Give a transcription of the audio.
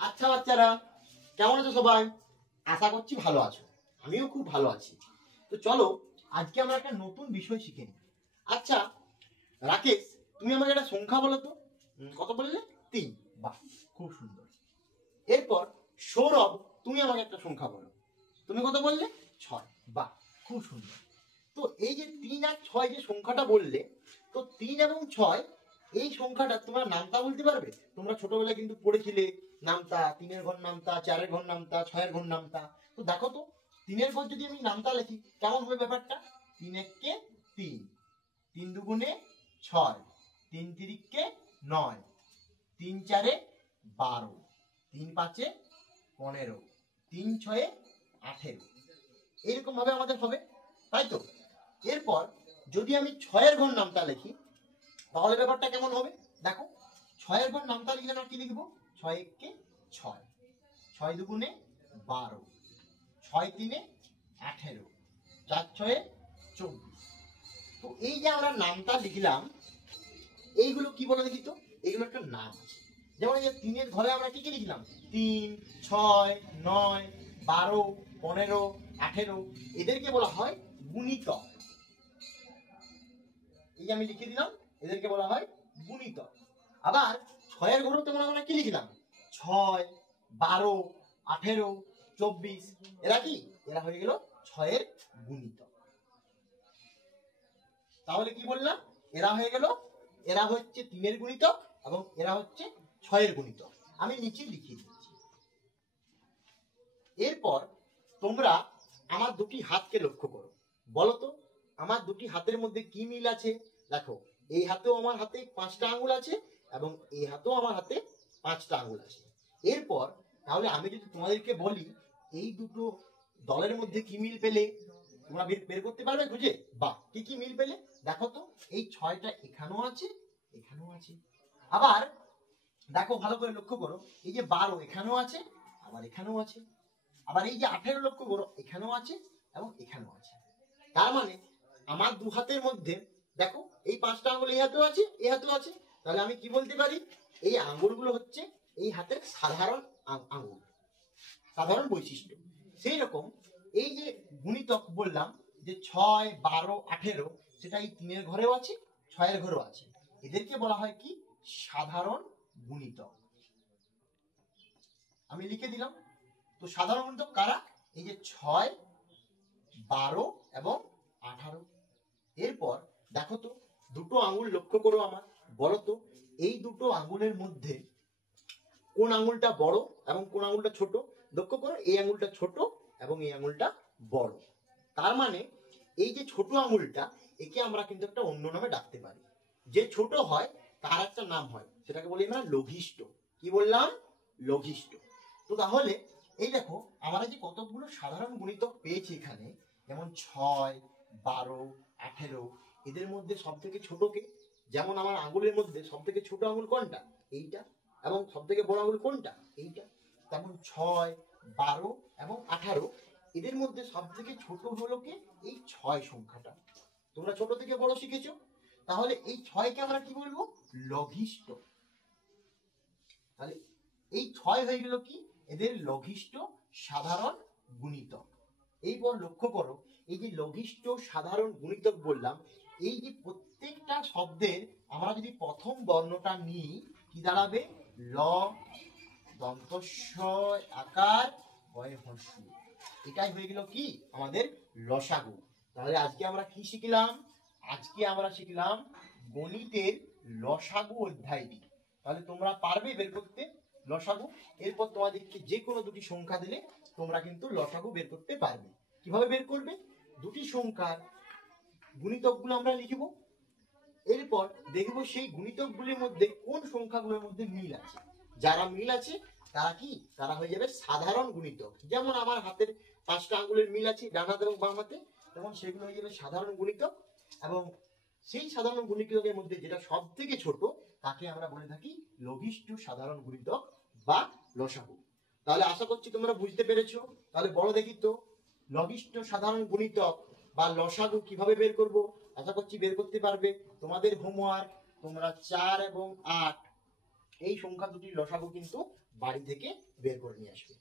আচ্ছা বাচ্চারা, কেমন আছো সবাই? আশা করছি ভালো আছো। আমিও খুব ভালো আছি। তো চলো আজকে আমরা একটা নতুন বিষয় শিখে নিই। আচ্ছা রাকেশ, তুমি আমাকে একটা সংখ্যা বলো তো। কত বললে? 3। বাহ, খুব সুন্দর। এরপর সৌরভ, তুমি আমাকে একটা সংখ্যা বলো। তুমি কত বললে? 6। বাহ, খুব সুন্দর। তো এই যে 3 আর 6 যে সংখ্যাটা বললে, তো 3 এবং 6 এই সংখ্যাটা তোমরা নামতা বলতে পারবে? তোমরা ছোটবেলায় কিন্তু পড়েছিলে নামতা, 3-এর ঘর নামতা, 4-এর ঘর নামতা, 6-এর ঘর নামতা। তো দেখো তো 3-এর ঘর যদি আমি নামতা লিখি কেমন হবে ব্যাপারটা? 3 একে 3, 3 দুগুণে 6, 3 তিরিকে 9, 3 চারে 12, 3 পাঁচে 15, 3 ছয়ে 18। এরকম ভাবে আমাদের হবে, তাই তো? এরপর যদি আমি 6-এর ঘর নামতা লিখি তাহলে ব্যাপারটা কেমন হবে? দেখো 6-এর ঘর নামতা লিখলে না কি লিখবো? 6 একে 6, 6 দুগুণে 12, 6 তিনে 18, 4 ছয়ে 24। তো এই যে আমরা নামতা লিখলাম, এইগুলো কি বলে দেখি তো? এইগুলো একটা নাম আছে। যেমন এই যে 3-এর ঘরে আমরা কি কি লিখলাম? 3, 6, 9, 12, 15, 18, এদেরকে বলা হয় গুণিতক। এই যে আমি লিখে দিলাম, এদেরকে বলা হয় গুণিতক। আবার 6-এর ঘরেও তোমরা আমরা কি লিখলাম? 6, 12, 18, 24। এরা কি? এরা হয়ে গেল 6-এর গুণিতক। তাহলে কি বললাম? এরা হয়ে গেল, এরা হচ্ছে 3-এর গুণিতক এবং এরা হচ্ছে 6-এর গুণিতক। আমি নিচে লিখে দিচ্ছি। এরপর তোমরা আমার দুটি হাতকে লক্ষ্য করো। বলো তো আমার দুটি হাতের মধ্যে কি মিল আছে? দেখো এই হাতেও আমার হাতে 5টা আঙ্গুল আছে এবং এই হাতেও আমার হাতে 5টা আঙ্গুল আছে। এরপর তাহলে আমি যদি তোমাদেরকে বলি এই দুটো দলের মধ্যে কি মিল পেলে, তোমরা বের করতে পারবে খুঁজে? বাহ, কি কি মিল পেলে? দেখো তো এই 6টা এখানেও আছে, এখানেও আছে। আবার দেখো ভালো করে লক্ষ্য করো, এই যে 12 এখানেও আছে, আবার এখানেও আছে। আবার এই যে 18 লক্ষ্য করো, এখানেও আছে এবং এখানেও আছে। তার মানে আমার দু হাতের মধ্যে দেখো এই 5টা আঙ্গুল এই হাতেও আছে, এই হাতেও আছে। তাহলে আমি কি বলতে পারি? এই আঙ্গুলগুলো হচ্ছে এই হাতের সাধারণ আঙ্গুল, সাধারণ বৈশিষ্ট্য। সেই রকম এই যে গুণিতক বললাম যে 6, 12, 18, সেটা এই 3-এর ঘরেও আছে, 6-এর ঘরেও আছে। এদেরকে বলা হয় কি? সাধারণ গুণিতক। আমি লিখে দিলাম। তো সাধারণ গুণিতক কারা? এই যে 6, 12 এবং 18। এরপর দেখো তো দুটো আঙ্গুল লক্ষ্য করো আমার। বলো তো এই দুটো আঙ্গুলের মধ্যে কোন আঙ্গুলটা বড় এবং কোন আঙ্গুলটা ছোট? লক্ষ্য করো এই আঙ্গুলটা ছোট এবং এই আঙ্গুলটা বড়। তার মানে এই যে ছোট আঙ্গুলটা, একে আমরা কিন্তু একটা অন্য নামে ডাকতে পারি। যে ছোট হয় তার একটা নাম হয়, সেটাকে বলি আমরা লঘিষ্ঠ। কি বললাম? লঘিষ্ঠ। তো তাহলে এই দেখো আমরা যে কতগুলো সাধারণ গুণিতক পেয়েছি এখানে, যেমন 6, 12, 18, এদের মধ্যে সব থেকে ছোট কে? যেমন আমার আঙ্গুলের মধ্যে সব থেকে ছোট আঙ্গুল কোনটা? এইটা। এবং সব থেকে বড় আঙ্গুল কোনটা? এইটা। তেমন 6, 12 এবং 18, এদের মধ্যে সব থেকে ছোট হলো কে? এই 6 সংখ্যাটা। তোমরা ছোট থেকে বড় শিখেছো, তাহলে এই 6কে আমরা কি বলবো? লঘিষ্ঠ। তাহলে এই 6 হয়ে গেল কি? এদের লঘিষ্ঠ সাধারণ গুণিতক। এইবার লক্ষ্য করো এই যে লঘিষ্ঠ সাধারণ গুণিতক বললাম, এই যে প্রত্যেকটা শব্দের আমরা যদি প্রথম বর্ণটা নিই কি দাঁড়াবে? ল দন্ত স আকার হয় হর্ষ। এটাই হয়ে গেল কি? আমাদের লসাগু। তাহলে আজকে আমরা কি শিখলাম? আজকে আমরা শিখলাম গণিতের লসাগু অধ্যায়টি। তাহলে তোমরা পারবে বের করতে লসাগু? এরপর তোমাদেরকে যে কোনো দুটি সংখ্যা দিলে তোমরা কিন্তু লসাগু বের করতে পারবে। কিভাবে বের করবে? দুটি সংখ্যার গুণিতকগুলো আমরা লিখব, এরপর দেখব সেই গুণিতকগুলির মধ্যে কোন সংখ্যাগুলোর মধ্যে মিল আছে। যারা মিল আছে তারা কি? তারা হয়ে যাবে সাধারণ গুণিতক। যেমন আমার হাতের 5টা আঙ্গুলের মিল আছে ডান হাতে এবং বাম হাতে, তেমন সেগুলো হয়ে যাবে সাধারণ গুণিতক। এবং সেই সাধারণ গুণিতকের মধ্যে যেটা সব থেকে ছোট তাকে আমরা বলে থাকি লঘিষ্ঠ সাধারণ গুণিতক বা লসাগু। তাহলে আশা করছি তোমরা বুঝতে পেরেছো। তাহলে বড় দেখি তো লঘিষ্ঠ সাধারণ গুণিতক বা লসাগু কিভাবে বের করব? আশা করছি বের করতে পারবে। তোমাদের হোমওয়ার্ক, তোমরা 4 এবং 8 এই সংখ্যা দুটির লসাগু কিন্তু বাড়ি থেকে বের করে নিয়ে আসবে।